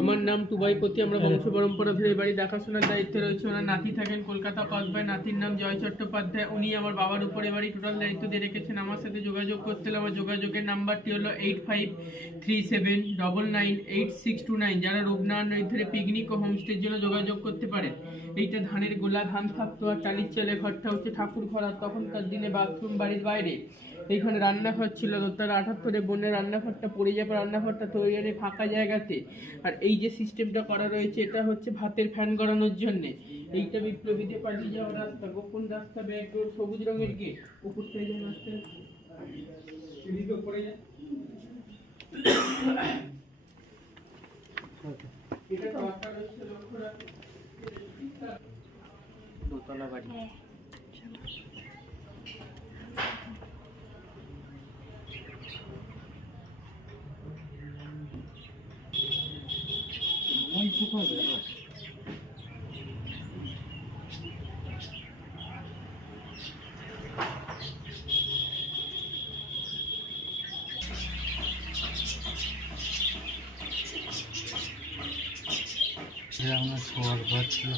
আমার নাম টুবাইপতি। আমরা বংশ পরম্পরা ধরে বাড়ি দেখাশোনার দায়িত্বে রয়েছে। ওনার নাতি থাকেন কলকাতা কসবায়, নাতির নাম জয় চট্টোপাধ্যায়। উনি আমার বাবার উপরে বাড়ি টোটাল দায়িত্ব দিয়ে রেখেছেন। আমার সাথে যোগাযোগ করতে হলে আমার যোগাযোগের নাম্বারটি হলো 8537998629। যারা রূপনারায়ণ ধরে পিকনিক ও হোমস্টের জন্য যোগাযোগ করতে পারেন। এইটা ধানের গোলা, ধান থাকতো আর টালির চালে। ঘরটা হচ্ছে ঠাকুর ঘর, আর তখনকার দিনে বাথরুম বাড়ির বাইরে। এইখানে রান্নাঘর ছিল, তার 78 বনের রান্নাঘরটা পড়ে যাবে, রান্নাঘরটা তৈরি হয় ফাঁকা জায়গাতে। আর এই যে সিস্টেমটা করা রয়েছে, এটা হচ্ছে ভাতের ফ্যান গড়ানোর জন্য। এইটা বিপ্লবীদের পালিয়ে যাওয়ার রাস্তা, গোপন রাস্তা, ব্যাক রোড, সবুজ রঙের গেট। উপর থেকে যান আসতে এদিকে উপরে যান। এটা টাকা রয়েছে, লক্ষ্য রাখুন। দোতলা বাড়ি। ওই ছোট হবে না। আমরা শোয়ার ঘর ছিল।